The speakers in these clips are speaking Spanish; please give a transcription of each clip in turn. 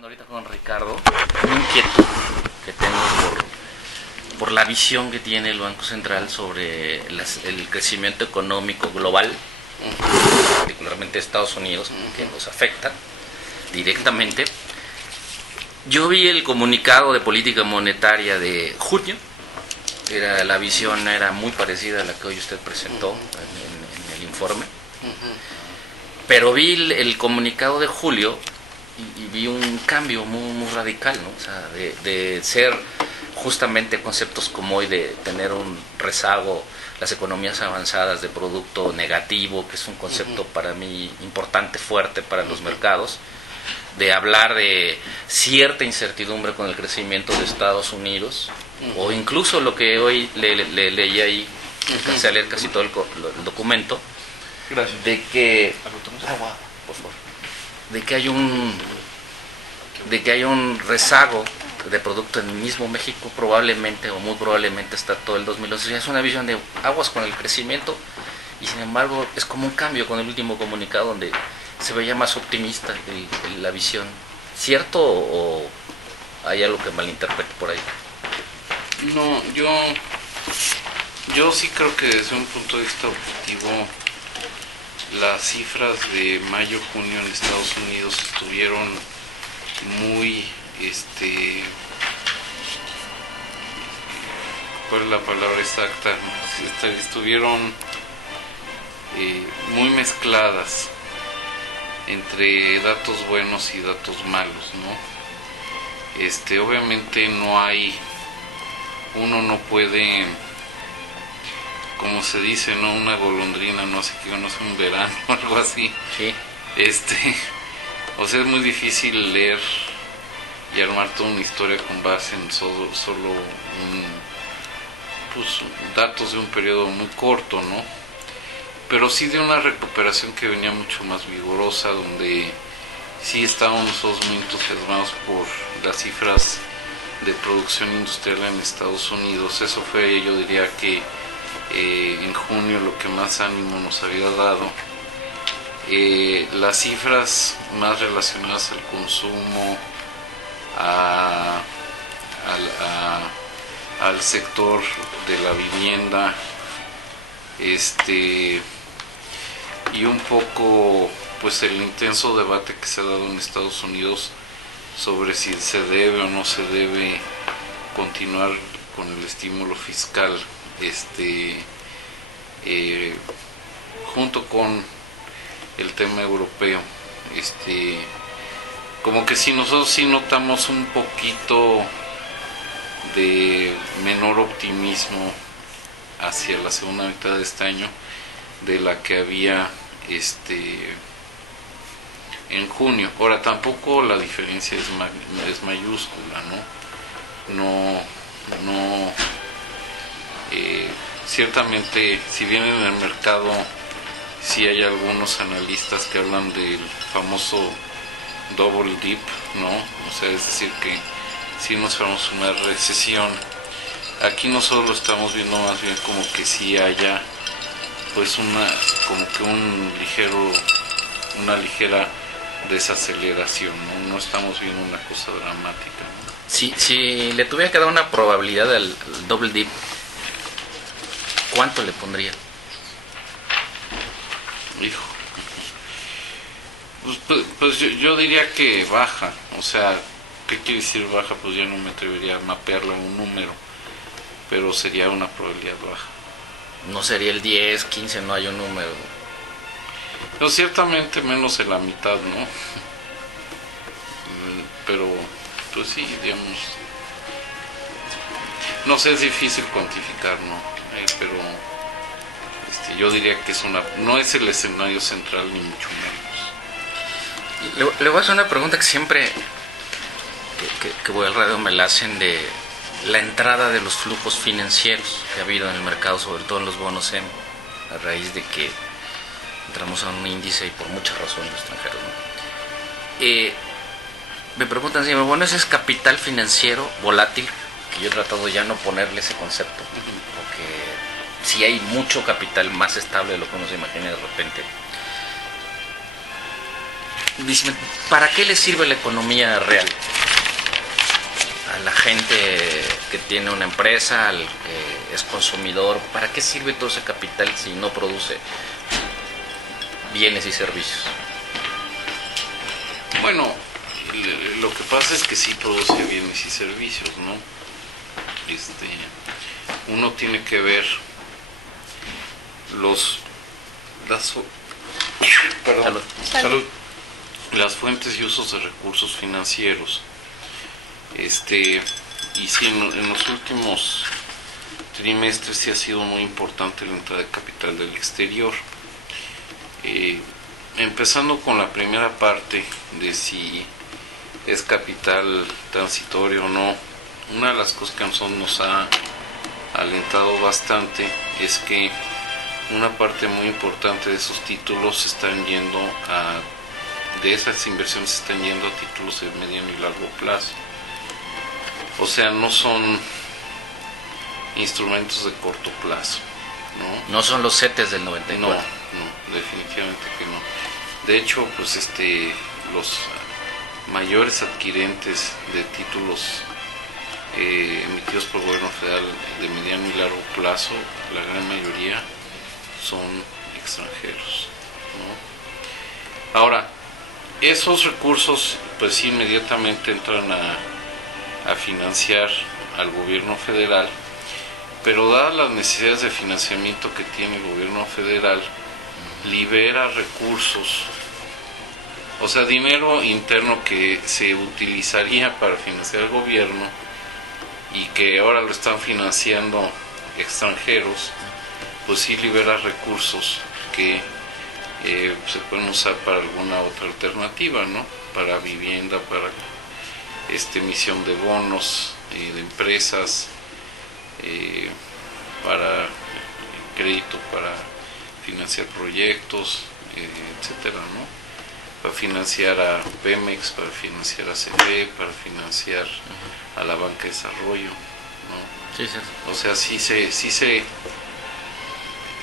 Ahorita con Ricardo, una inquietud que tengo por la visión que tiene el Banco Central sobre el crecimiento económico global, particularmente Estados Unidos, que nos afecta directamente. Yo vi el comunicado de política monetaria de junio, la visión era muy parecida a la que hoy usted presentó en el informe, pero vi el comunicado de julio y vi un cambio muy radical, ¿no? O sea, de ser justamente conceptos como hoy de tener un rezago, las economías avanzadas de producto negativo, que es un concepto para mí importante, fuerte para los mercados, de hablar de cierta incertidumbre con el crecimiento de Estados Unidos, o incluso lo que hoy leí ahí, alcancé a leer casi todo el documento. Gracias. De que agua, por favor, de que hay un rezago de producto en el mismo México, probablemente o muy probablemente hasta todo el 2011. Es una visión de aguas con el crecimiento, y sin embargo es como un cambio con el último comunicado donde se veía más optimista la visión. ¿Cierto o hay algo que malinterpreto por ahí? No, yo sí creo que desde un punto de vista objetivo las cifras de mayo-junio en Estados Unidos estuvieron muy, ¿cuál es la palabra exacta? Estuvieron muy mezcladas entre datos buenos y datos malos, ¿no? Obviamente uno no puede, como se dice, ¿no? Una golondrina no hace que uno sea un verano o algo así. Sí. O sea, es muy difícil leer y armar toda una historia con base en solo datos de un periodo muy corto, ¿no? Pero sí de una recuperación que venía mucho más vigorosa, donde sí estábamos todos muy entusiasmados por las cifras de producción industrial en Estados Unidos. Eso fue, yo diría que en junio lo que más ánimo nos había dado. Las cifras más relacionadas al consumo, al sector de la vivienda, y un poco pues el intenso debate que se ha dado en Estados Unidos sobre si se debe o no se debe continuar con el estímulo fiscal, junto con el tema europeo, como que si nosotros sí notamos un poquito de menor optimismo hacia la segunda mitad de este año de la que había en junio. Ahora, tampoco la diferencia es mayúscula, no ciertamente, si bien en el mercado sí hay algunos analistas que hablan del famoso double dip, ¿no? O sea, es decir, que si nos vamos a una recesión, aquí nosotros lo estamos viendo más bien como que sí haya pues como que una ligera desaceleración, ¿no? No estamos viendo una cosa dramática, ¿no? Si le tuviera que dar una probabilidad al double dip, ¿cuánto le pondría? Hijo, pues yo diría que baja. O sea, ¿qué quiere decir baja? Pues yo no me atrevería a mapearlo en un número, pero sería una probabilidad baja. No sería el 10, 15, no hay un número. Pero ciertamente menos de la mitad, ¿no? Pero, pues sí, digamos, no sé, es difícil cuantificar, ¿no? Pero yo diría que no es el escenario central, ni mucho menos. Le voy a hacer una pregunta que siempre que voy al radio me la hacen, de la entrada de los flujos financieros que ha habido en el mercado, sobre todo en los bonos EM, a raíz de que entramos a un índice y por muchas razones extranjeras, ¿no? Me preguntan si, bueno, ese es capital financiero volátil, que yo he tratado ya no ponerle ese concepto, porque si hay mucho capital más estable de lo que uno se imagina de repente. ¿Para qué le sirve la economía real? A la gente que tiene una empresa, al que es consumidor, ¿para qué sirve todo ese capital si no produce bienes y servicios? Bueno, lo que pasa es que sí produce bienes y servicios, ¿no? Uno tiene que ver las perdón, Salud. las fuentes y usos de recursos financieros. Y sí, en los últimos trimestres sí ha sido muy importante la entrada de capital del exterior. Empezando con la primera parte de si es capital transitorio o no, una de las cosas que a nosotros nos ha alentado bastante es que una parte muy importante de esos títulos de esas inversiones están yendo a títulos de mediano y largo plazo. O sea, no son instrumentos de corto plazo, ¿no? No son los CETES del 94. No, definitivamente que no. De hecho, pues los mayores adquirentes de títulos emitidos por el gobierno federal de mediano y largo plazo, la gran mayoría son extranjeros, ¿no? Ahora, esos recursos pues sí inmediatamente entran a financiar al gobierno federal, pero dadas las necesidades de financiamiento que tiene el gobierno federal, libera recursos, o sea, dinero interno que se utilizaría para financiar el gobierno y que ahora lo están financiando extranjeros, pues sí libera recursos que se pueden usar para alguna otra alternativa, ¿no? Para vivienda, para emisión de bonos de empresas, para crédito, para financiar proyectos, etcétera, ¿no? Para financiar a Pemex, para financiar a CFE, para financiar a la banca de desarrollo, ¿no? Sí, sí. O sea,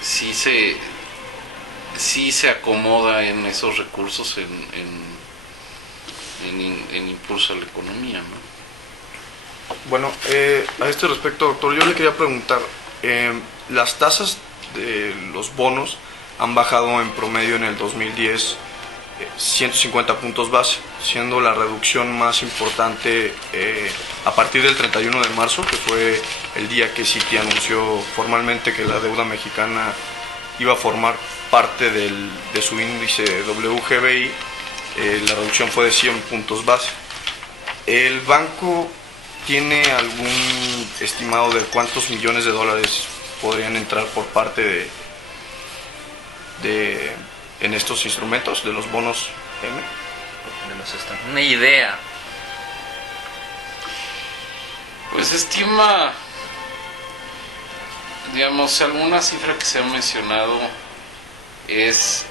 sí se acomoda en esos recursos en impulso a la economía, ¿no? Bueno, a este respecto, doctor, yo le quería preguntar, las tasas de los bonos han bajado en promedio en el 2010 150 puntos base, siendo la reducción más importante a partir del 31 de marzo, que fue el día que Citi anunció formalmente que la deuda mexicana iba a formar parte de su índice WGBI. La reducción fue de 100 puntos base. ¿El banco tiene algún estimado de cuántos millones de dólares podrían entrar por parte en estos instrumentos de los bonos M? Una idea. Pues estima, digamos, alguna cifra que se ha mencionado es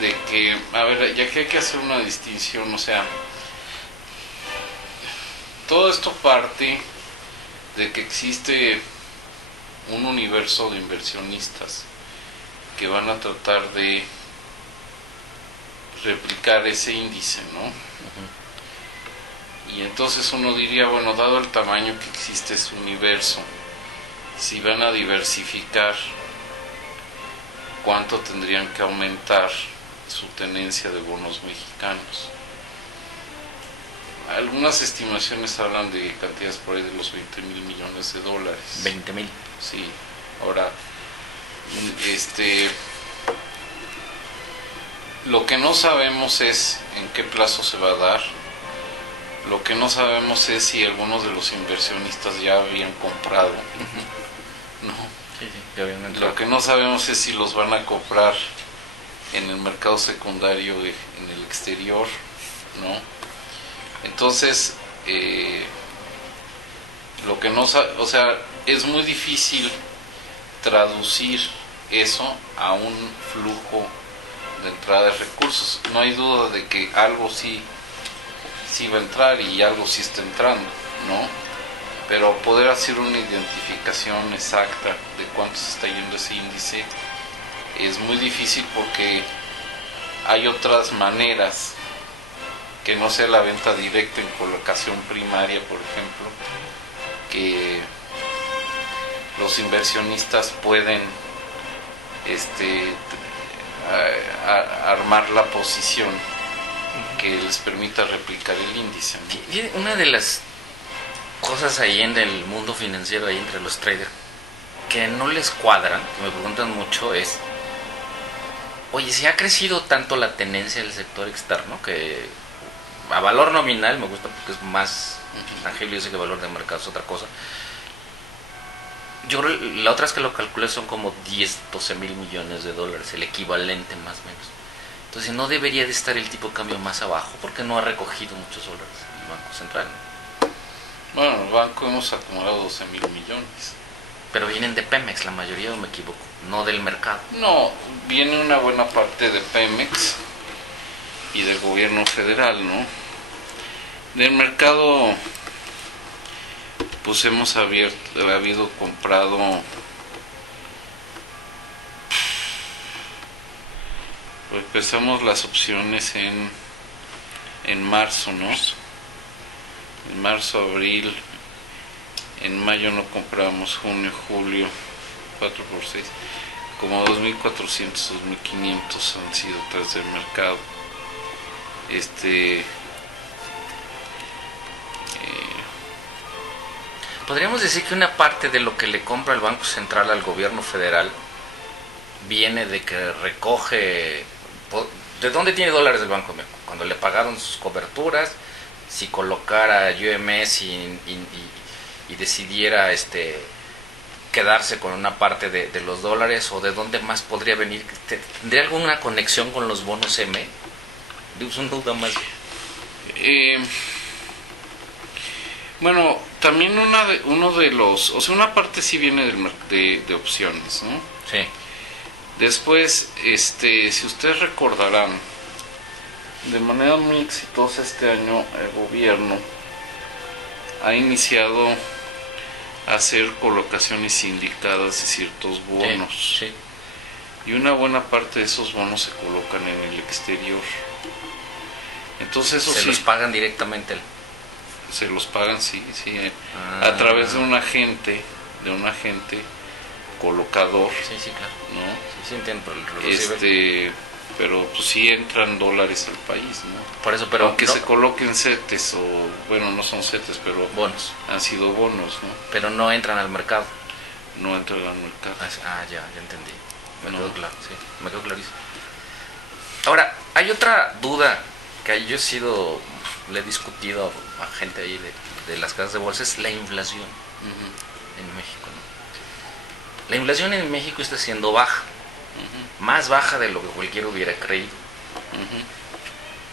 de que, a ver, ya que hay que hacer una distinción, o sea, todo esto parte de que existe un universo de inversionistas que van a tratar de replicar ese índice, ¿no? Y entonces uno diría, bueno, dado el tamaño que existe ese universo, si van a diversificar, ¿cuánto tendrían que aumentar su tenencia de bonos mexicanos? Algunas estimaciones hablan de cantidades por ahí de los 20 mil millones de dólares. 20,000. Sí, ahora, lo que no sabemos es en qué plazo se va a dar. Lo que no sabemos es si algunos de los inversionistas ya habían comprado, ¿no? Sí, ya habían entrado. Lo que no sabemos es si los van a comprar en el mercado secundario en el exterior, ¿no? Entonces, lo que no o sea, es muy difícil traducir eso a un flujo de entrada de recursos. No hay duda de que algo sí va a entrar y algo sí está entrando, ¿no? Pero poder hacer una identificación exacta de cuánto se está yendo ese índice es muy difícil porque hay otras maneras que no sea la venta directa en colocación primaria, por ejemplo, que los inversionistas pueden armar la posición que les permita replicar el índice, ¿no? Una de las cosas ahí en el mundo financiero, ahí entre los traders, que no les cuadran, que me preguntan mucho, es: oye, si ha crecido tanto la tenencia del sector externo, que a valor nominal me gusta porque es más tangible, yo sé que valor de mercado es otra cosa. Yo la otra vez que lo calculé son como 10, 12 mil millones de dólares, el equivalente más o menos. Entonces no debería de estar el tipo de cambio más abajo, porque no ha recogido muchos dólares el Banco Central. Bueno, el banco hemos acumulado 12 mil millones. Pero vienen de Pemex la mayoría, o me equivoco, no del mercado. No, viene una buena parte de Pemex y del gobierno federal, ¿no? Del mercado, pues hemos habido comprado pues empezamos las opciones en marzo, ¿no? En marzo, abril, en mayo no compramos, junio, julio, 4 por 6, como 2.400, 2.500 han sido tras del mercado. Podríamos decir que una parte de lo que le compra el Banco Central al gobierno federal viene de que recoge... ¿De dónde tiene dólares el Banco de México? Cuando le pagaron sus coberturas, si colocara UMS y decidiera quedarse con una parte de los dólares, o de dónde más podría venir. ¿Tendría alguna conexión con los bonos M? Es una duda más. Bueno, también uno de los, o sea, una parte sí viene de opciones, ¿no? Sí. Después, si ustedes recordarán, de manera muy exitosa este año el gobierno ha iniciado a hacer colocaciones sindicadas de ciertos bonos. Sí, sí. Y una buena parte de esos bonos se colocan en el exterior. Entonces eso ¿Se los pagan directamente? Se los pagan, sí, a través de un agente colocador. Sí, sí, claro. ¿No? Sí, entiendo, pero pero pues sí entran dólares al país, ¿no? Por eso, pero aunque no, se coloquen CETES, o bueno, no son CETES, pero bonos. Han sido bonos, ¿no? Pero no entran al mercado. No entran al mercado. Ya entendí. Me quedó claro, sí, me quedó clarísimo. Ahora, hay otra duda que yo le he discutido a gente ahí de las casas de bolsa, es la inflación en México, ¿no? La inflación en México está siendo baja, más baja de lo que cualquiera hubiera creído.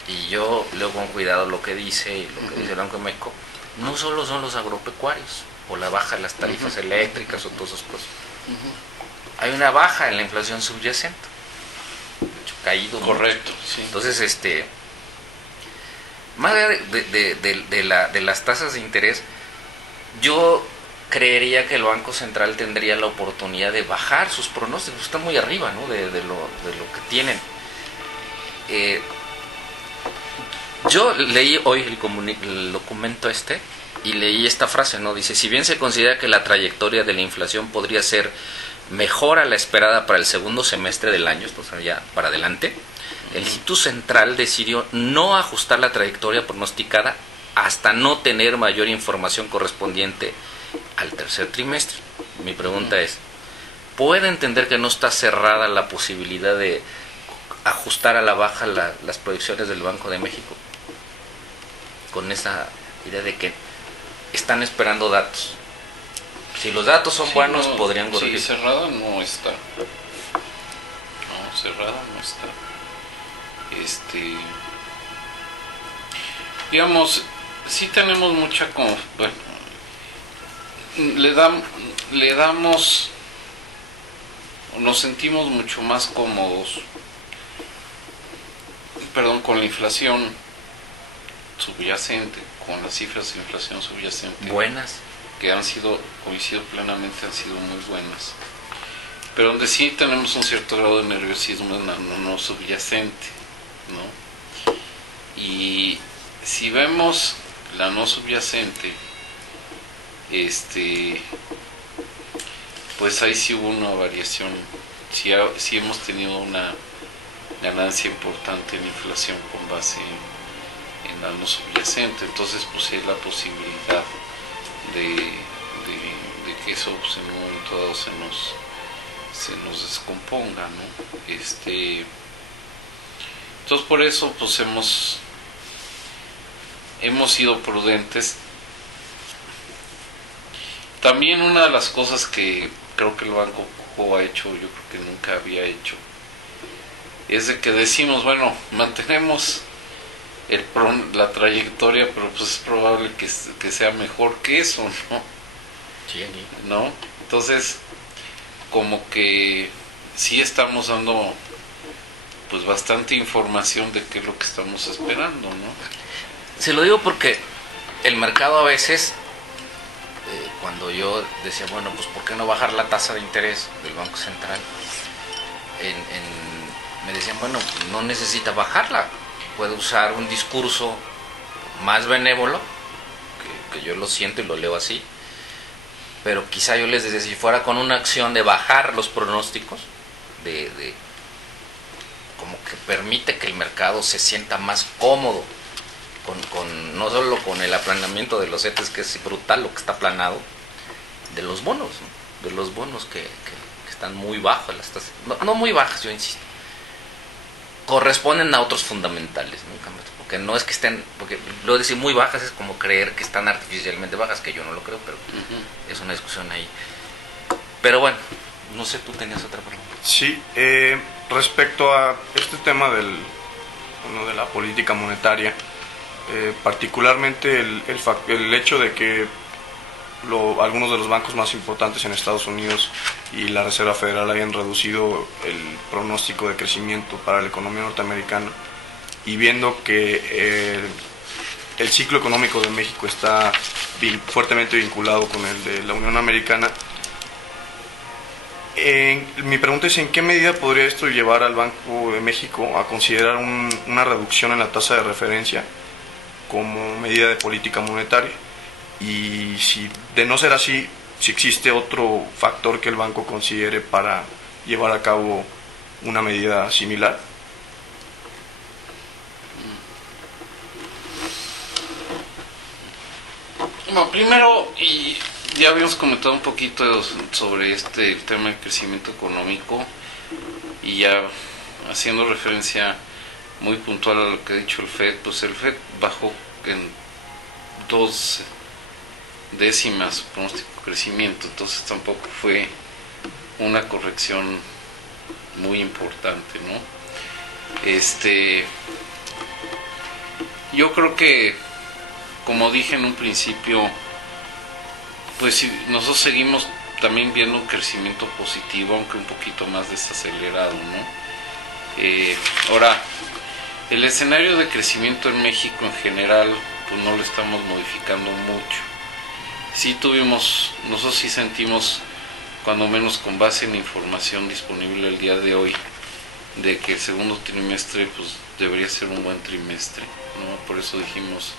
Y yo leo con cuidado lo que dice, y lo que dice el Banco de México. No solo son los agropecuarios, o la baja de las tarifas eléctricas, o todas esas cosas. Hay una baja en la inflación subyacente, de hecho, caído. Correcto, mucho. Sí. Entonces, más allá de las tasas de interés, yo creería que el Banco Central tendría la oportunidad de bajar sus pronósticos. Están muy arriba, ¿no? de lo que tienen. Yo leí hoy el documento y leí esta frase, ¿no? Dice: si bien se considera que la trayectoria de la inflación podría ser mejor a la esperada para el segundo semestre del año, o sea, ya para adelante, el Instituto Central decidió no ajustar la trayectoria pronosticada hasta no tener mayor información correspondiente al tercer trimestre. Mi pregunta es: ¿puede entender que no está cerrada la posibilidad de ajustar a la baja las proyecciones del Banco de México? Con esa idea de que están esperando datos. Si los datos son buenos, podrían corregir. Sí, cerrada no está. No, cerrada no está. Digamos, sí tenemos mucha bueno, le damos, nos sentimos mucho más cómodos, con la inflación subyacente, con las cifras de inflación subyacente Buenas. que coincido plenamente, han sido muy buenas, pero donde sí tenemos un cierto grado de nerviosismo en la no subyacente, ¿no? Y si vemos la no subyacente, pues ahí sí hubo una variación, sí hemos tenido una ganancia importante en inflación con base en la no subyacente. Entonces pues hay la posibilidad de que eso pues, en un momento dado se nos descomponga, ¿no? Entonces por eso pues hemos sido prudentes. También una de las cosas que creo que el Banco Coco ha hecho, yo creo que nunca había hecho, es de que decimos, bueno, mantenemos la trayectoria, pero pues es probable que sea mejor que eso, ¿no? Sí, ¿No? Entonces, como que sí estamos dando pues bastante información de qué es lo que estamos esperando, ¿no? Se lo digo porque el mercado a veces, cuando yo decía, bueno, pues ¿por qué no bajar la tasa de interés del Banco Central? Me decían, bueno, no necesita bajarla, puede usar un discurso más benévolo, que yo lo siento y lo leo así, pero quizá yo les decía, si fuera con una acción de bajar los pronósticos, como que permite que el mercado se sienta más cómodo, no solo con el aplanamiento de los CETES, que es brutal lo que está aplanado, de los bonos, ¿no? De los bonos que están muy bajos, las tasas, no muy bajas, yo insisto, corresponden a otros fundamentales, nunca más, porque no es que estén, porque lo de decir muy bajas es como creer que están artificialmente bajas, que yo no lo creo, pero es una discusión ahí. Pero bueno, no sé, tú tenías otra pregunta. Sí, respecto a este tema de la política monetaria, particularmente el hecho de que algunos de los bancos más importantes en Estados Unidos y la Reserva Federal hayan reducido el pronóstico de crecimiento para la economía norteamericana, y viendo que el ciclo económico de México está fuertemente vinculado con el de la Unión Americana, mi pregunta es: ¿en qué medida podría esto llevar al Banco de México a considerar una reducción en la tasa de referencia como medida de política monetaria? Y si de no ser así, si existe otro factor que el banco considere para llevar a cabo una medida similar. Bueno, primero, y ya habíamos comentado un poquito sobre el tema del crecimiento económico, y ya haciendo referencia muy puntual a lo que ha dicho el FED, pues el FED bajó en 2 décimas su pronóstico de crecimiento, entonces tampoco fue una corrección muy importante, ¿no? Yo creo que, como dije en un principio, pues si nosotros seguimos también viendo un crecimiento positivo, aunque un poquito más desacelerado, ¿no? Ahora, el escenario de crecimiento en México en general, pues no lo estamos modificando mucho. Nosotros sí sentimos, cuando menos con base en la información disponible el día de hoy, de que el segundo trimestre pues debería ser un buen trimestre, ¿no? Por eso dijimos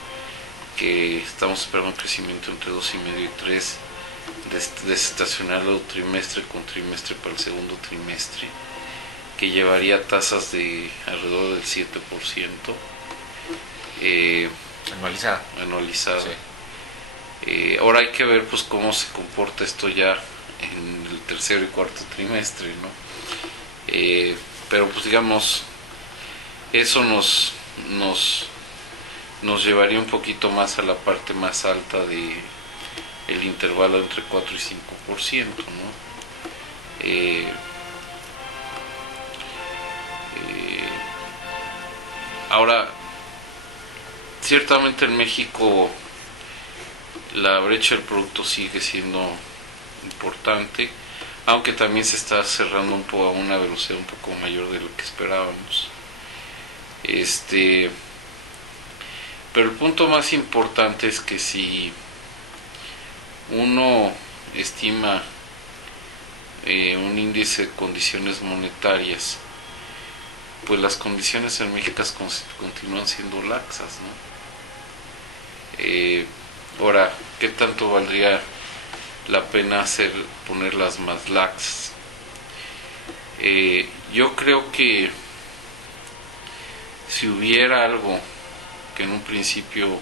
que estamos esperando un crecimiento entre 2,5 y 3, desestacionarlo trimestre con trimestre para el segundo trimestre, que llevaría tasas de alrededor del 7%. Anualizada. Sí. Ahora hay que ver pues cómo se comporta esto ya en el tercer y cuarto trimestre, ¿no? Pero pues digamos, eso nos llevaría un poquito más a la parte más alta de el intervalo entre 4 y 5%, ¿no? Ahora, ciertamente en México la brecha del producto sigue siendo importante, aunque también se está cerrando a una velocidad un poco mayor de lo que esperábamos. Pero el punto más importante es que si uno estima un índice de condiciones monetarias pues las condiciones en México continúan siendo laxas, ¿no? Ahora, ¿qué tanto valdría la pena ponerlas más laxas? Yo creo que si hubiera algo que en un principio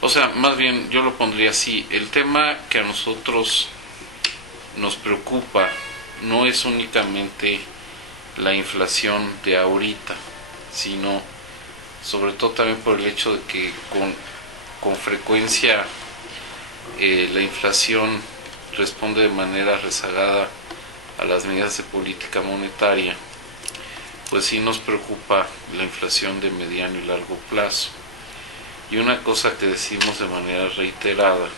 o sea, más bien yo lo pondría así: el tema que a nosotros nos preocupa no es únicamente la inflación de ahorita, sino sobre todo también por el hecho de que con frecuencia la inflación responde de manera rezagada a las medidas de política monetaria. Pues sí nos preocupa la inflación de mediano y largo plazo. Y una cosa que decimos de manera reiterada,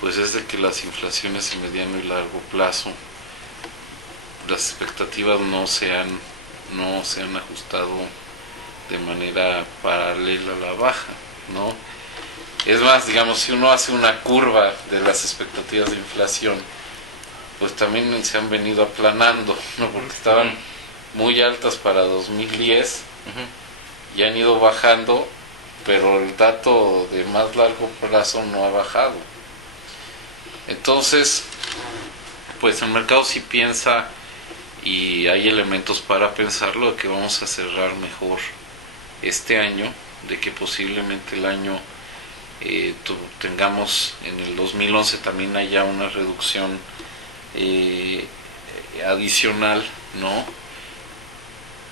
pues es de que las inflaciones de mediano y largo plazo, las expectativas no se han ajustado de manera paralela a la baja, ¿no? Es más, digamos, si uno hace una curva de las expectativas de inflación, pues también se han venido aplanando, ¿no? Porque estaban muy altas para 2010 y han ido bajando, pero el dato de más largo plazo no ha bajado. Entonces, pues el mercado sí piensa, y hay elementos para pensarlo, de que vamos a cerrar mejor este año, de que posiblemente el año tengamos en el 2011 también haya una reducción adicional, ¿no?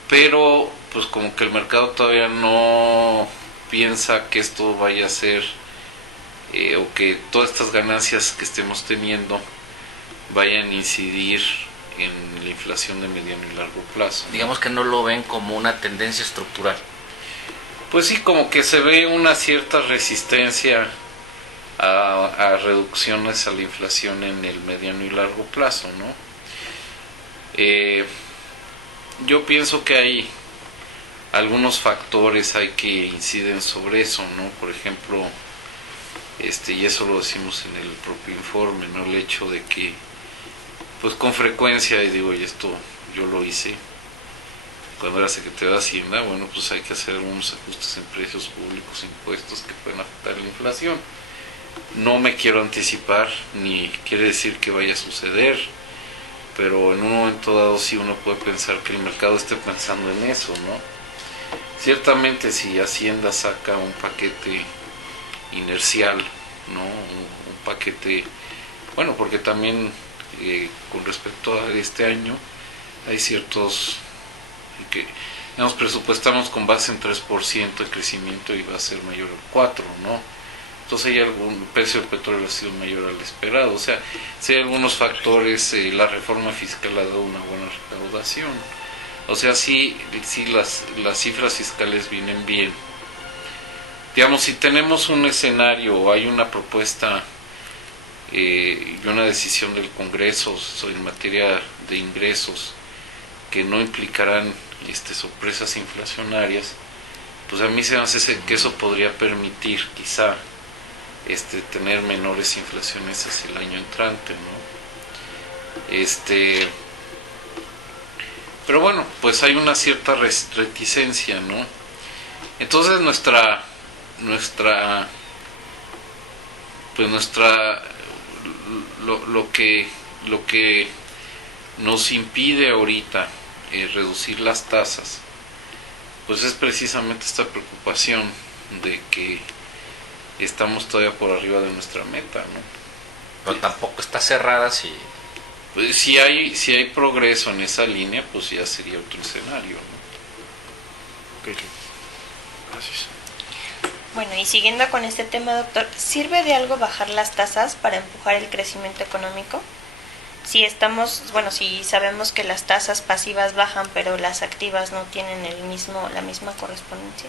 Pero pues como que el mercado todavía no piensa que esto vaya a ser o que todas estas ganancias que estemos teniendo vayan a incidir en la inflación de mediano y largo plazo. Digamos que no lo ven como una tendencia estructural. Pues sí, como que se ve una cierta resistencia a reducciones a la inflación en el mediano y largo plazo, ¿no? Yo pienso que hay algunos factores que inciden sobre eso, ¿no? Por ejemplo, y eso lo decimos en el propio informe, ¿no? El hecho de que, pues con frecuencia, y digo, y esto yo lo hice cuando era secretario de Hacienda, bueno, pues hay que hacer algunos ajustes en precios públicos, impuestos que pueden afectar la inflación. No me quiero anticipar, ni quiere decir que vaya a suceder, pero en un momento dado sí uno puede pensar que el mercado esté pensando en eso, ¿no? Ciertamente si Hacienda saca un paquete inercial, ¿no? Un paquete, bueno, porque también con respecto a este año hay ciertos que, digamos, presupuestamos con base en 3% de crecimiento y va a ser mayor al 4%, ¿no? Entonces hay el precio del petróleo ha sido mayor al esperado, o sea, si hay algunos factores, la reforma fiscal ha dado una buena recaudación, o sea, sí las cifras fiscales vienen bien. Digamos, si tenemos un escenario o hay una propuesta y una decisión del Congreso en materia de ingresos que no implicarán sorpresas inflacionarias, pues a mí se me hace que eso podría permitir quizá tener menores inflaciones hacia el año entrante, ¿no? Pero bueno, pues hay una cierta reticencia, ¿no? Entonces lo que nos impide ahorita reducir las tasas, pues es precisamente esta preocupación de que estamos todavía por arriba de nuestra meta, ¿no? Pero tampoco está cerrada si... Pues si hay progreso en esa línea, pues ya sería otro escenario, ¿no? Okay. Gracias. Bueno, y siguiendo con este tema, doctor, ¿sirve de algo bajar las tasas para empujar el crecimiento económico? Si sabemos que las tasas pasivas bajan, pero las activas no tienen la misma correspondencia.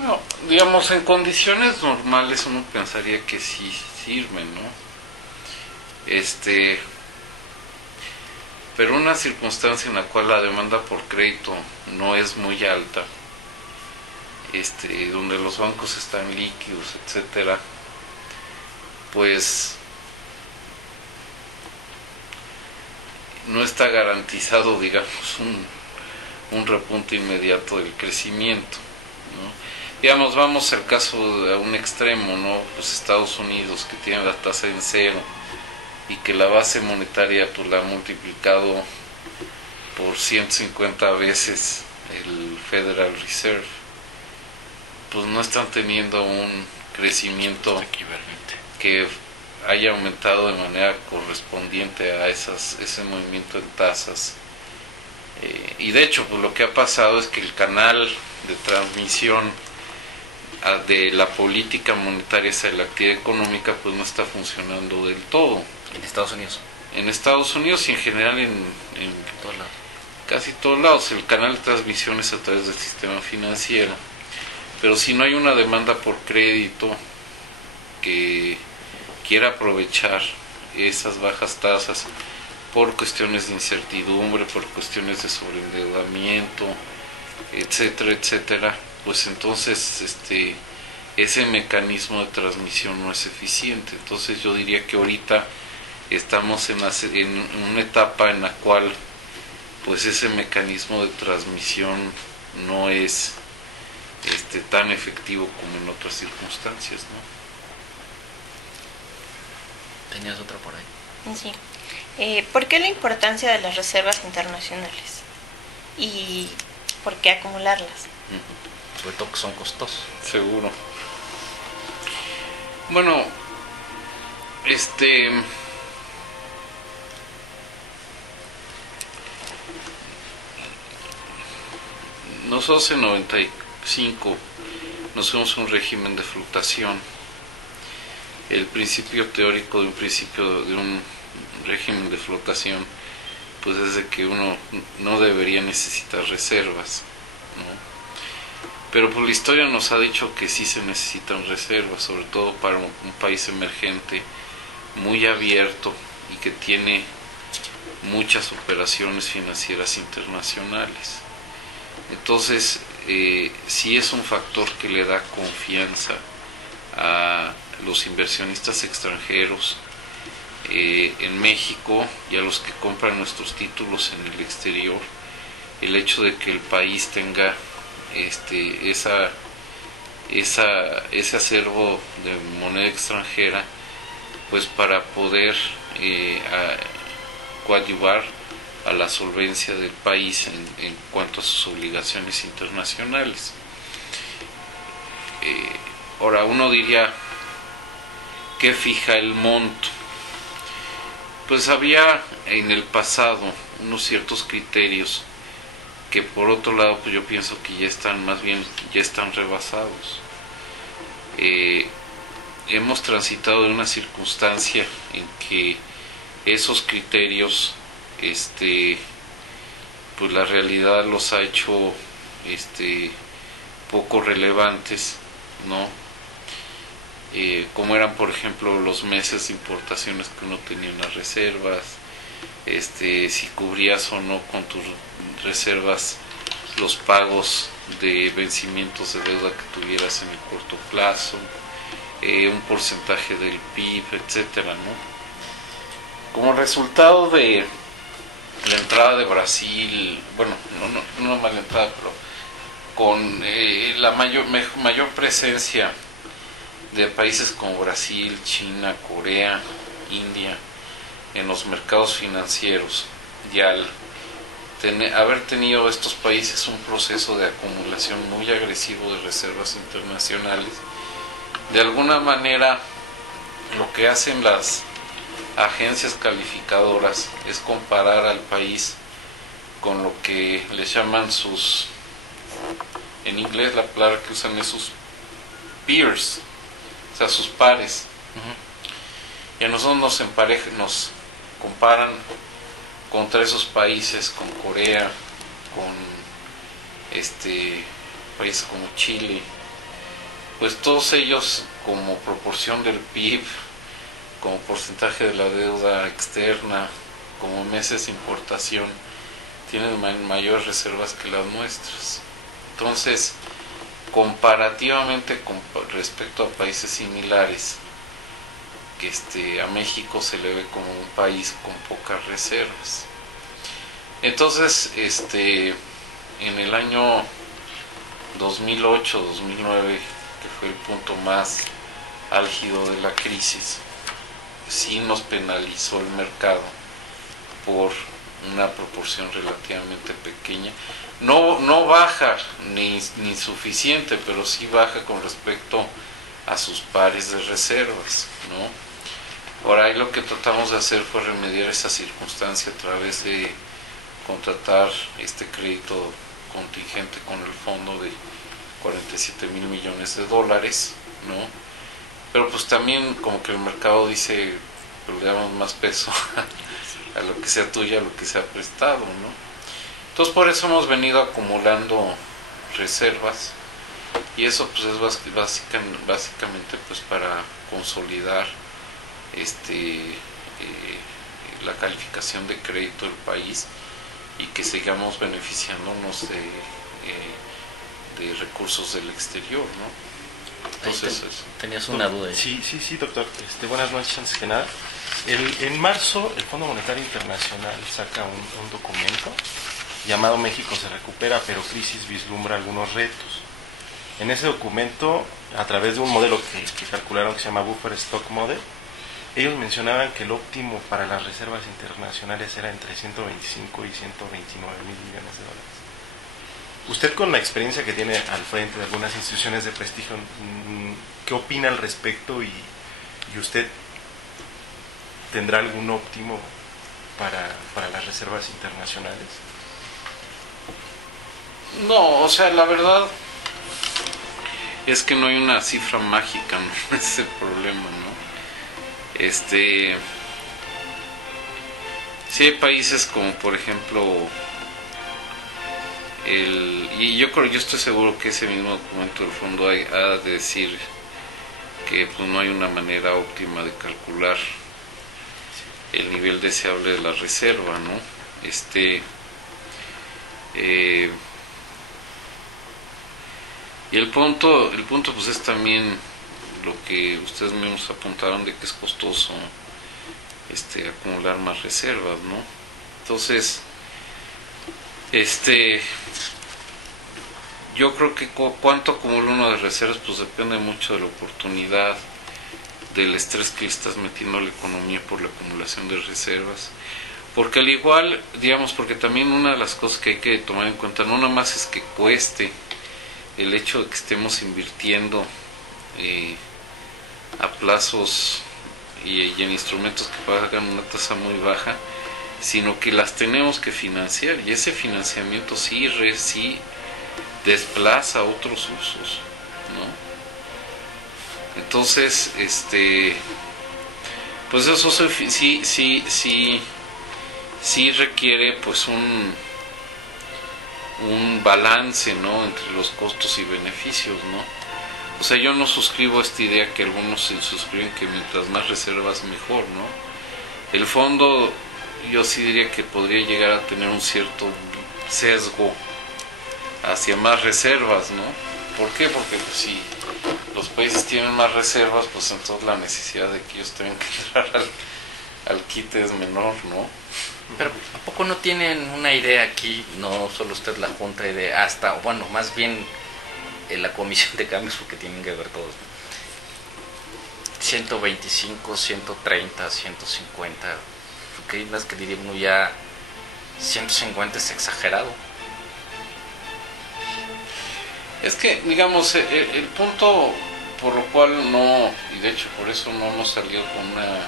No, digamos, en condiciones normales uno pensaría que sí sirven, ¿no? Pero una circunstancia en la cual la demanda por crédito no es muy alta, donde los bancos están líquidos, etcétera, pues no está garantizado, digamos, un repunte inmediato del crecimiento, ¿no? Digamos, vamos al caso a un extremo, ¿no? Pues Estados Unidos, que tiene la tasa en cero y que la base monetaria pues la ha multiplicado por 150 veces el Federal Reserve, pues no están teniendo un crecimiento que haya aumentado de manera correspondiente a ese movimiento en tasas. Y de hecho, pues lo que ha pasado es que el canal de transmisión de la política monetaria hacia la actividad económica pues no está funcionando del todo. En Estados Unidos. En Estados Unidos y en general en Todos lados. casi todos lados. El canal de transmisión es a través del sistema financiero. Pero si no hay una demanda por crédito que quiera aprovechar esas bajas tasas por cuestiones de incertidumbre, por cuestiones de sobreendeudamiento, etcétera, etcétera, pues entonces ese mecanismo de transmisión no es eficiente. Entonces yo diría que ahorita estamos en una etapa en la cual pues ese mecanismo de transmisión no es tan efectivo como en otras circunstancias, ¿no? ¿Tenías otra por ahí? Sí. ¿Por qué la importancia de las reservas internacionales? ¿Y por qué acumularlas? Sobre todo que son costosos. Seguro. Bueno, nosotros en 95 nos fuimos a un régimen de flotación. El principio teórico de un régimen de flotación pues es de que uno no debería necesitar reservas, ¿no? Pero pues la historia nos ha dicho que sí se necesitan reservas, sobre todo para un país emergente muy abierto y que tiene muchas operaciones financieras internacionales. Entonces sí es un factor que le da confianza a los inversionistas extranjeros en México y a los que compran nuestros títulos en el exterior, el hecho de que el país tenga ese acervo de moneda extranjera, pues para poder coadyuvar a la solvencia del país en cuanto a sus obligaciones internacionales. Ahora uno diría, ¿qué fija el monto? Pues había en el pasado unos ciertos criterios que por otro lado pues yo pienso que ya están rebasados. Hemos transitado de una circunstancia en que esos criterios pues la realidad los ha hecho poco relevantes, ¿no? Como eran por ejemplo los meses de importaciones que uno tenía en las reservas, si cubrías o no con tus reservas los pagos de vencimientos de deuda que tuvieras en el corto plazo, un porcentaje del PIB, etcétera, ¿no? Como resultado de la entrada de Brasil, bueno, no mala entrada, pero con la mayor presencia de países como Brasil, China, Corea, India en los mercados financieros, y al haber tenido estos países un proceso de acumulación muy agresivo de reservas internacionales, de alguna manera lo que hacen las agencias calificadoras es comparar al país con lo que les llaman en inglés la palabra que usan es sus peers, o sea, sus pares. Y a nosotros nos comparan contra esos países, con Corea, con países como Chile, pues todos ellos como proporción del PIB, como porcentaje de la deuda externa, como meses de importación, tienen mayores reservas que las nuestras. Entonces, comparativamente respecto a países similares, a México se le ve como un país con pocas reservas. Entonces, en el año 2008-2009, que fue el punto más álgido de la crisis, sí nos penalizó el mercado por una proporción relativamente pequeña. No baja ni suficiente, pero sí baja con respecto a sus pares de reservas, ¿no? Ahora, ahí lo que tratamos de hacer fue remediar esa circunstancia a través de contratar este crédito contingente con el fondo de 47,000 millones de dólares, ¿no? Pero pues también como que el mercado dice, pero le damos más peso a lo que sea tuyo, a lo que sea prestado, ¿no? Entonces por eso hemos venido acumulando reservas, y eso pues es básicamente pues para consolidar la calificación de crédito del país y que sigamos beneficiándonos de recursos del exterior, ¿no? Entonces tenías una duda. Sí, doctor. Buenas noches, antes que nada. En marzo, el Fondo Monetario Internacional saca un documento llamado México se recupera, pero crisis vislumbra algunos retos. En ese documento, a través de un modelo que calcularon que se llama Buffer Stock Model, ellos mencionaban que el óptimo para las reservas internacionales era entre 125 y 129 mil millones de dólares. Usted, con la experiencia que tiene al frente de algunas instituciones de prestigio, ¿qué opina al respecto? ¿Y usted tendrá algún óptimo para las reservas internacionales? No, o sea, la verdad es que no hay una cifra mágica, ¿no? Ese es el problema, ¿no? Sí hay países como, por ejemplo, y yo estoy seguro que ese mismo documento del fondo ha de decir que pues no hay una manera óptima de calcular el nivel deseable de la reserva, ¿no? Y el punto pues es también lo que ustedes mismos apuntaron, de que es costoso acumular más reservas, ¿no? Entonces, yo creo que cuánto acumula uno de reservas pues depende mucho de la oportunidad, del estrés que le estás metiendo a la economía por la acumulación de reservas, porque al igual, digamos, porque también una de las cosas que hay que tomar en cuenta no nada más es que cueste el hecho de que estemos invirtiendo a plazos y en instrumentos que pagan una tasa muy baja, sino que las tenemos que financiar, y ese financiamiento sí desplaza otros usos, ¿no? Entonces, pues eso sí requiere pues un balance, ¿no?, entre los costos y beneficios, ¿no? O sea, yo no suscribo esta idea que algunos suscriben, que mientras más reservas mejor, ¿no? El fondo, yo sí diría que podría llegar a tener un cierto sesgo hacia más reservas, ¿no? ¿Por qué? Porque pues, si los países tienen más reservas, pues entonces la necesidad de que ellos tengan que entrar al quite es menor, ¿no? Pero ¿a poco no tienen una idea aquí, no solo usted, la Junta, de más bien la Comisión de Cambios, porque tienen que ver todos, 125, 130, 150, porque hay más que diría uno ya 150 es exagerado? Es que, digamos, el punto por lo cual no, y de hecho por eso no nos salió con una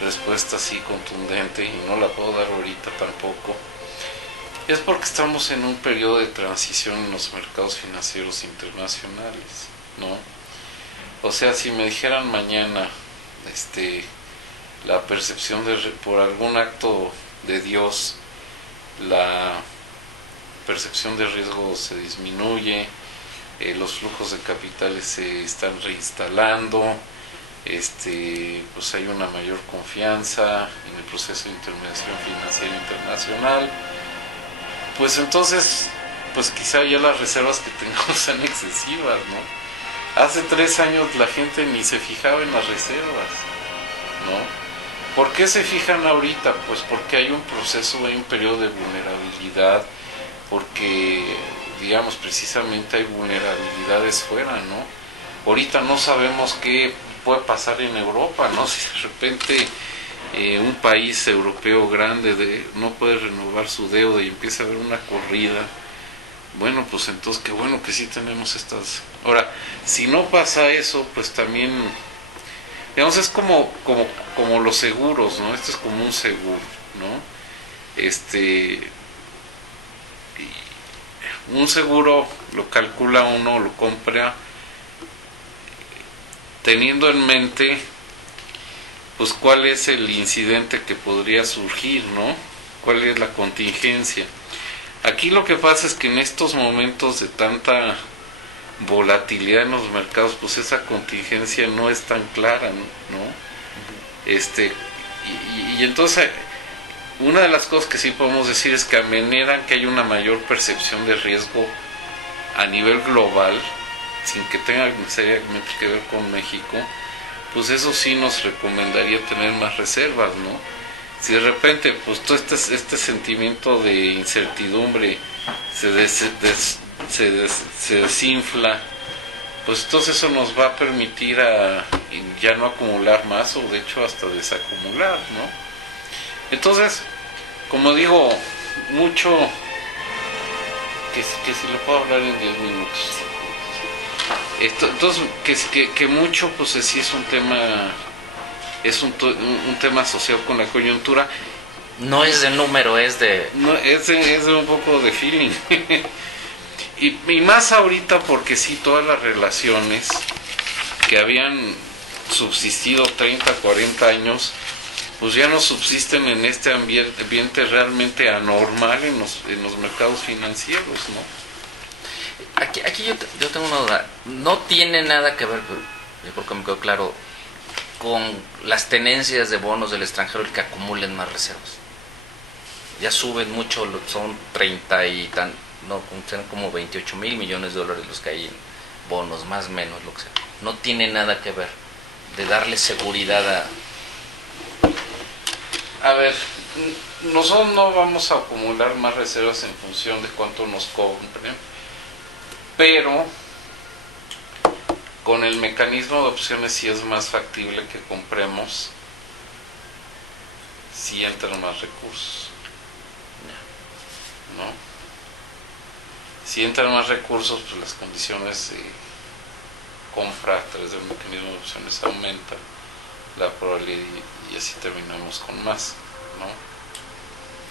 respuesta así contundente, y no la puedo dar ahorita tampoco, es porque estamos en un periodo de transición en los mercados financieros internacionales, ¿no? O sea, si me dijeran mañana la percepción por algún acto de Dios, la percepción de riesgo se disminuye, los flujos de capitales se están reinstalando, pues hay una mayor confianza en el proceso de intermediación financiera internacional, pues entonces, pues quizá ya las reservas que tengamos sean excesivas, ¿no? Hace 3 años la gente ni se fijaba en las reservas, ¿no? ¿Por qué se fijan ahorita? Pues porque hay un proceso, hay un periodo de vulnerabilidad, porque, digamos, precisamente hay vulnerabilidades fuera, ¿no? Ahorita no sabemos qué puede pasar en Europa, ¿no? Si de repente un país europeo grande no puede renovar su deuda y empieza a haber una corrida, bueno, pues entonces qué bueno que sí tenemos estas. Ahora, si no pasa eso, pues también, digamos, es como los seguros, ¿no? Este es como un seguro, ¿no? Un seguro lo calcula uno, lo compra teniendo en mente pues cuál es el incidente que podría surgir, ¿no? Cuál es la contingencia. Aquí lo que pasa es que en estos momentos de tanta volatilidad en los mercados, pues esa contingencia no es tan clara, ¿no? Y entonces una de las cosas que sí podemos decir es que a manera que hay una mayor percepción de riesgo a nivel global, sin que tenga necesariamente que ver con México, pues eso sí nos recomendaría tener más reservas, ¿no? Si de repente pues todo este sentimiento de incertidumbre se desinfla, pues entonces eso nos va a permitir ya no acumular más, o de hecho hasta desacumular, ¿no? Entonces, como digo, mucho que si lo puedo hablar en 10 minutos. Entonces, que mucho pues sí es un tema, es un tema asociado con la coyuntura. No es de número, es de... No, es de un poco de feeling. y más ahorita porque sí, todas las relaciones que habían subsistido 30, 40 años, pues ya no subsisten en este ambiente realmente anormal en los mercados financieros, ¿no? Aquí yo tengo una duda. No tiene nada que ver, porque me quedó claro, con las tenencias de bonos del extranjero el que acumulen más reservas. Ya suben mucho, son 30 y tan, no, serán como 28 mil millones de dólares los que hay en bonos, más o menos, lo que sea. No tiene nada que ver de darle seguridad a ver, nosotros no vamos a acumular más reservas en función de cuánto nos compren, pero con el mecanismo de opciones sí es más factible que compremos si entran más recursos, ¿no? Si entran más recursos, pues las condiciones de compra a través del mecanismo de opciones aumentan la probabilidad y así terminamos con más, ¿no?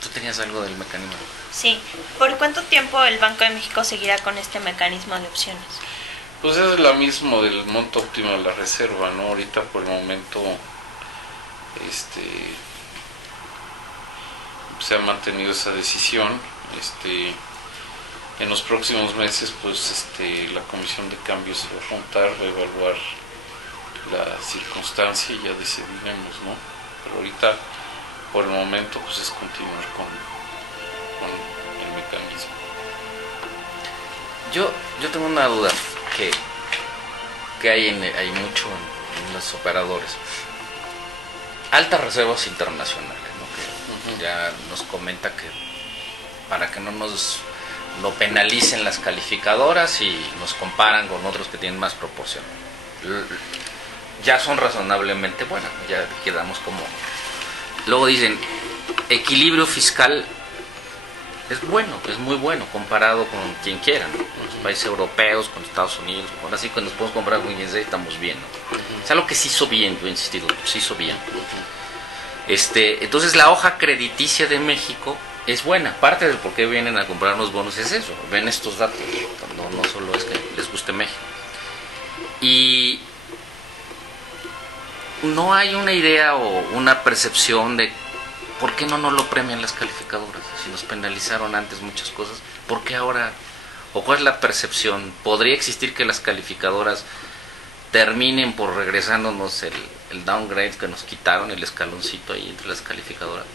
¿Tú tenías algo del mecanismo? Sí. ¿Por cuánto tiempo el Banco de México seguirá con este mecanismo de opciones? Pues es lo mismo del monto óptimo de la reserva, ¿no? Ahorita por el momento se ha mantenido esa decisión. En los próximos meses pues la Comisión de Cambios se va a juntar, va a evaluar la circunstancia y ya decidiremos, ¿no? Pero ahorita por el momento pues es continuar con el mecanismo. Yo tengo una duda que hay mucho en los operadores. Altas reservas internacionales, ¿no? Que ya nos comenta que para que no nos lo penalicen las calificadoras y nos comparan con otros que tienen más proporción. Ya son razonablemente buenas, ya quedamos como... Luego dicen, equilibrio fiscal es bueno, es muy bueno comparado con quien quiera, ¿no? Con los países europeos, con Estados Unidos, ahora sí cuando nos podemos comprar con quien sea estamos bien, ¿no? Es algo que se hizo bien, yo he insistido, se hizo bien. Entonces la hoja crediticia de México es buena, parte del por qué vienen a comprar los bonos es eso, ven estos datos, no solo es que les guste México. Y no hay una idea o una percepción de por qué no nos lo premian las calificadoras. Si nos penalizaron antes muchas cosas, ¿por qué ahora? ¿O cuál es la percepción? ¿Podría existir que las calificadoras terminen por regresándonos el downgrade que nos quitaron, el escaloncito ahí entre las calificadoras?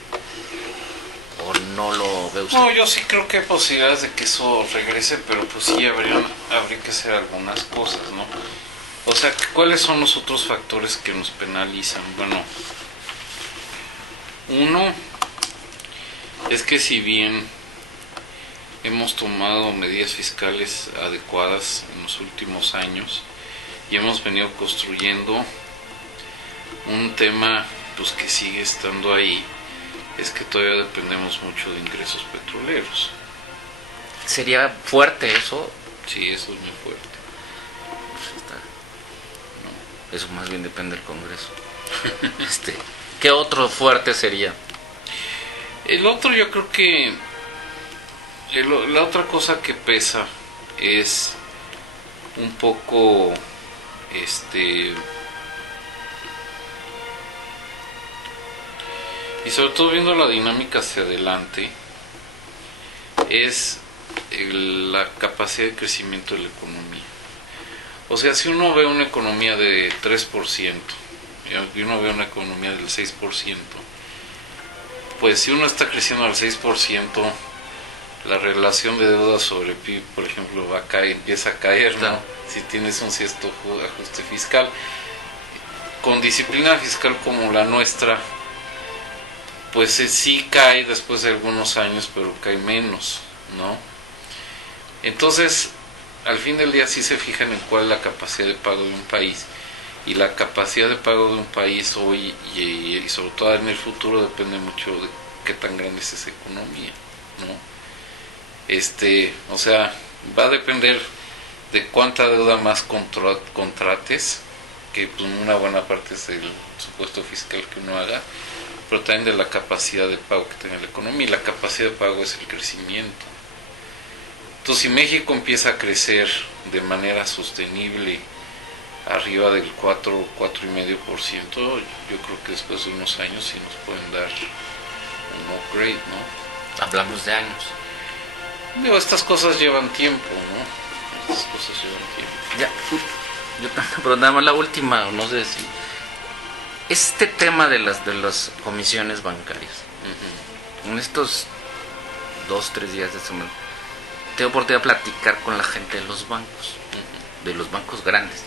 ¿O no lo ve usted? No, yo sí creo que hay posibilidades de que eso regrese, pero pues sí habría que hacer algunas cosas, ¿no? O sea, ¿cuáles son los otros factores que nos penalizan? Bueno, Uno es que si bien hemos tomado medidas fiscales adecuadas en los últimos años y hemos venido construyendo un tema pues que sigue estando ahí, es que todavía dependemos mucho de ingresos petroleros. ¿Sería fuerte eso? Sí, eso es muy fuerte. Pues está. No, eso más bien depende del Congreso. ¿Qué otro fuerte sería? El otro, yo creo que la otra cosa que pesa es un poco y sobre todo viendo la dinámica hacia adelante, es la capacidad de crecimiento de la economía. O sea, si uno ve una economía de 3% y uno ve una economía del 6%, pues si uno está creciendo al 6%, la relación de deuda sobre PIB, por ejemplo, empieza a caer, ¿no? Claro. Si tienes un cierto ajuste fiscal. Con disciplina fiscal como la nuestra, pues sí cae después de algunos años, pero cae menos, ¿no? Entonces, al fin del día sí se fijan en cuál es la capacidad de pago de un país, y la capacidad de pago de un país hoy y sobre todo en el futuro depende mucho de qué tan grande es esa economía, ¿no? O sea, va a depender de cuánta deuda más contrates, que pues una buena parte es el supuesto fiscal que uno haga, pero también de la capacidad de pago que tenga la economía, y la capacidad de pago es el crecimiento. Entonces, si México empieza a crecer de manera sostenible arriba del 4,5%, yo creo que después de unos años sí nos pueden dar un upgrade, ¿no? Hablamos de años. Digo, estas cosas llevan tiempo, ¿no? Estas cosas llevan tiempo. Ya, yo también, pero nada más la última, no sé si... Este tema de las comisiones bancarias, en estos 2-3 días de semana, tengo oportunidad de platicar con la gente de los bancos, de los bancos grandes.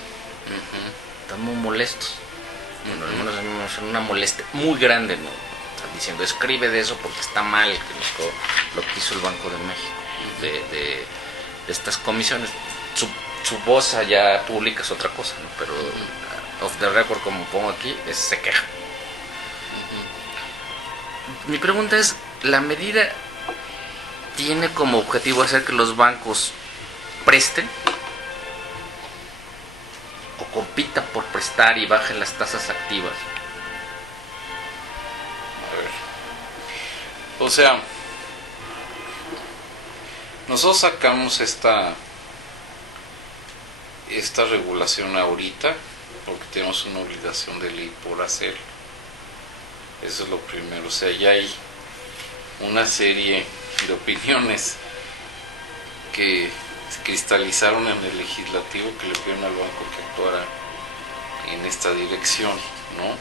Están muy molestos. Bueno, al menos a mí me suena una molestia muy grande, ¿no? Están diciendo, escribe de eso porque está mal lo que hizo el Banco de México, de estas comisiones. Su voz allá pública es otra cosa, ¿no? Pero off the record, como pongo aquí, se queja. Mi pregunta es, ¿la medida tiene como objetivo hacer que los bancos presten o compitan por prestar y bajen las tasas activas? A ver. O sea, nosotros sacamos esta regulación ahorita porque tenemos una obligación de ley por hacer. Eso es lo primero. O sea, ya hay una serie de opiniones que se cristalizaron en el legislativo que le pidieron al banco que actuara en esta dirección, ¿no?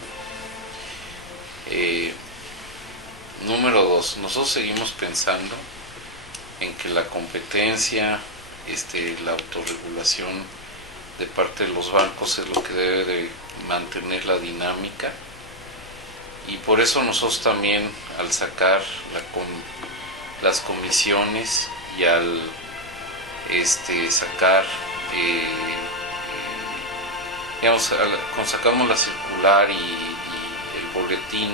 Número 2, nosotros seguimos pensando en que la competencia, la autorregulación de parte de los bancos es lo que debe de mantener la dinámica, y por eso nosotros también, al sacar las comisiones y al sacar digamos, cuando sacamos la circular y el boletín,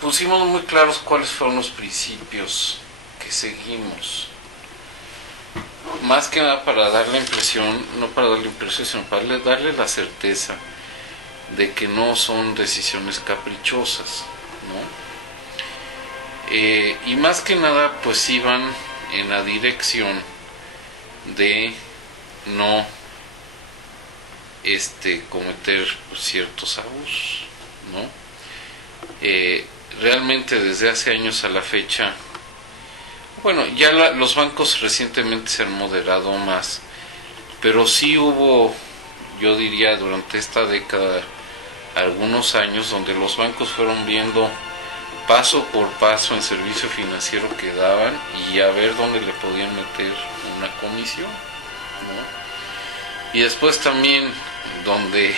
pusimos muy claros cuáles fueron los principios que seguimos, más que nada para dar la impresión, no para darle impresión, sino para darle la certeza de que no son decisiones caprichosas, ¿no? Y más que nada pues iban en la dirección de no cometer ciertos abusos, ¿no? Realmente desde hace años a la fecha, bueno, ya los bancos recientemente se han moderado más, pero sí hubo, yo diría, durante esta década algunos años donde los bancos fueron viendo paso por paso en servicio financiero que daban y a ver dónde le podían meter una comisión, ¿no? Y después también donde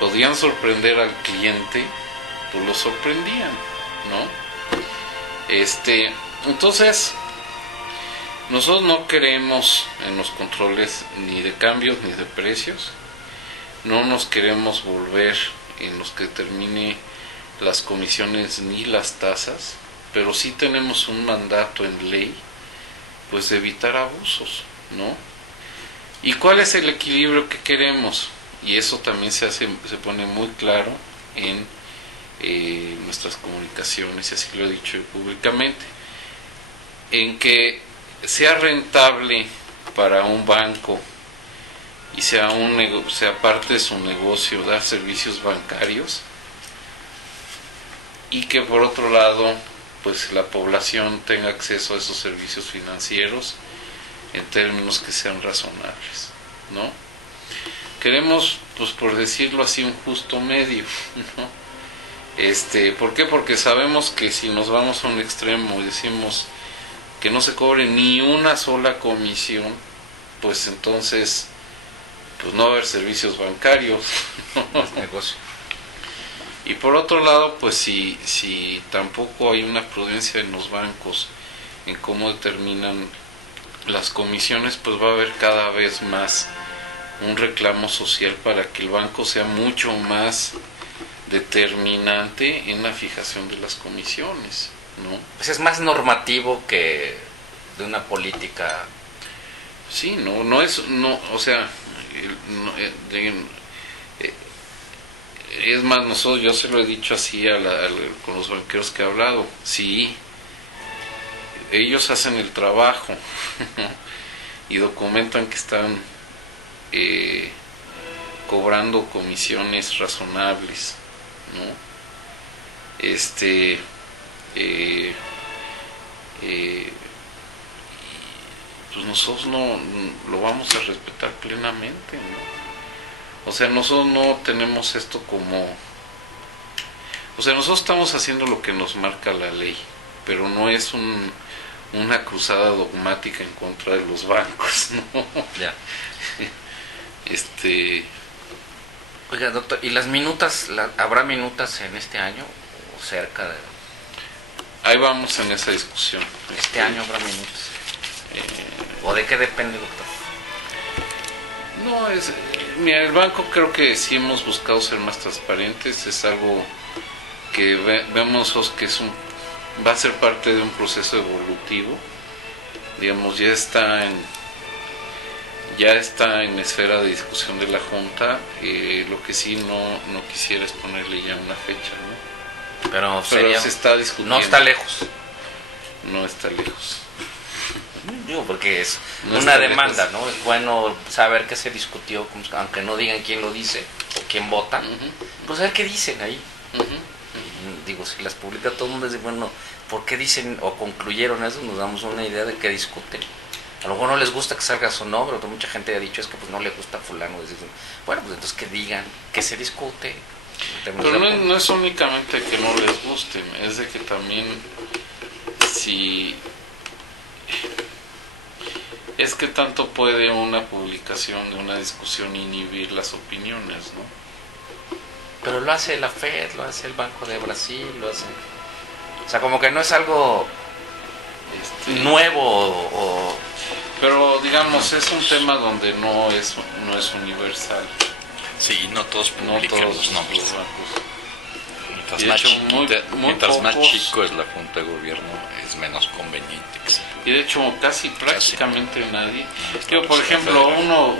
podían sorprender al cliente, pues lo sorprendían, ¿no? Entonces, nosotros no queremos en los controles ni de cambios ni de precios, no nos queremos volver en los que determine las comisiones ni las tasas, pero sí tenemos un mandato en ley, pues de evitar abusos, ¿no? ¿Y cuál es el equilibrio que queremos? Y eso también se pone muy claro en nuestras comunicaciones, y así lo he dicho públicamente, en que sea rentable para un banco y sea parte de su negocio dar servicios bancarios, y que por otro lado pues la población tenga acceso a esos servicios financieros en términos que sean razonables, ¿no? Queremos, pues por decirlo así, un justo medio, ¿no? ¿Por qué? Porque sabemos que si nos vamos a un extremo y decimos que no se cobre ni una sola comisión, pues entonces pues no va a haber servicios bancarios. Es negocio. Y por otro lado, pues si tampoco hay una prudencia en los bancos en cómo determinan las comisiones, pues va a haber cada vez más un reclamo social para que el banco sea mucho más determinante en la fijación de las comisiones, ¿no? Pues es más normativo que de una política. Sí, o sea, es más, yo se lo he dicho así con los banqueros que he hablado, sí, ellos hacen el trabajo y documentan que están cobrando comisiones razonables, ¿no? Pues nosotros no lo vamos a respetar plenamente, ¿no? O sea, nosotros no tenemos esto como... O sea, nosotros estamos haciendo lo que nos marca la ley, pero no es una cruzada dogmática en contra de los bancos, ¿no? Ya. Oiga, doctor, ¿y las minutas, habrá minutas en este año o cerca de...? Ahí vamos en esa discusión. ¿Este año habrá minutas? ¿O de qué depende, doctor? No, mira, el banco creo que sí hemos buscado ser más transparentes, es algo que vemos que va a ser parte de un proceso evolutivo, digamos, ya está en esfera de discusión de la Junta, lo que sí no quisiera es ponerle ya una fecha, ¿no? Pero se está discutiendo. No está lejos. No está lejos. Digo, porque es No una está demanda, lejos. ¿no? Es bueno saber qué se discutió, aunque no digan quién lo dice o quién vota, pues a ver qué dicen ahí. Digo, si las publica todo el mundo, dice, bueno, ¿por qué dicen o concluyeron eso? Nos damos una idea de qué discuten. A lo mejor no les gusta que salga su nombre, pero mucha gente ha dicho es que pues no le gusta fulano. Bueno, pues entonces que digan, que se discute. Pero no es únicamente que no les guste, es de que también es que tanto puede una publicación de una discusión inhibir las opiniones, ¿no? Pero lo hace la FED, lo hace el Banco de Brasil, lo hace... O sea, como que no es algo nuevo o... Pero digamos, es un tema donde no es universal. Sí, no todos No publican todos los nombres. los bancos. Mientras, Y de más, hecho, mientras más pocos- chico es la Junta de Gobierno, es menos conveniente que se Y de hecho prácticamente nadie. Digo, por Pues, ejemplo, la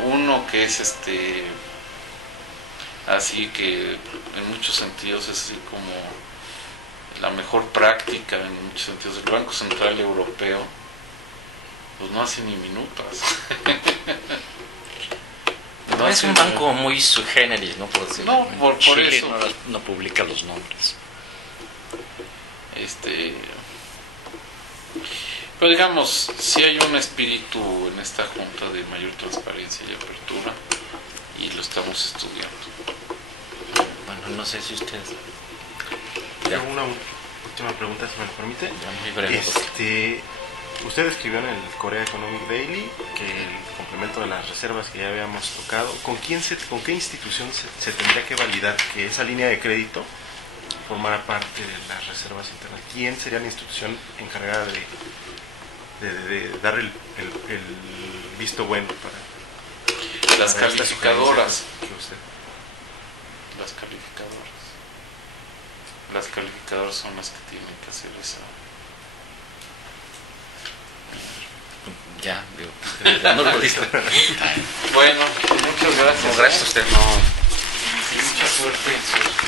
uno que es así que en muchos sentidos es así como la mejor práctica en muchos sentidos, el Banco Central Europeo, pues no hace ni minutas. No es un banco muy sui generis, ¿no? Por decirlo. No, por Chile eso. no publica los nombres. Pero digamos, si hay un espíritu en esta junta de mayor transparencia y apertura, y lo estamos estudiando. Bueno, no sé si ustedes... Tengo una última pregunta, si me lo permite. Ya, muy breve, doctor. Usted escribió en el Korea Economic Daily que el complemento de las reservas que ya habíamos tocado, ¿con qué institución se tendría que validar que esa línea de crédito formara parte de las reservas internas? ¿Quién sería la institución encargada de dar el visto bueno para las calificadoras? Las calificadoras son las que tienen que hacer esa. Ya, digo, no lo listo. Bueno, muchas gracias. Gracias a usted. No, sí, mucha suerte en sus